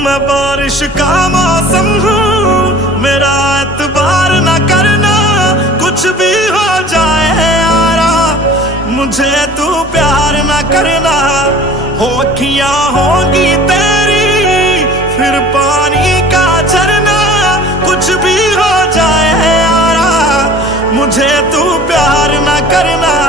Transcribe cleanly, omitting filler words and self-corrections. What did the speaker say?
मैं बारिश का मौसम हूँ, मेरा एतबार न करना, कुछ भी हो जाए यारा, मुझे तू प्यार न करना। हो अखियाँ होगी तेरी फिर पानी का झरना, कुछ भी हो जाए यारा, मुझे तू प्यार न करना।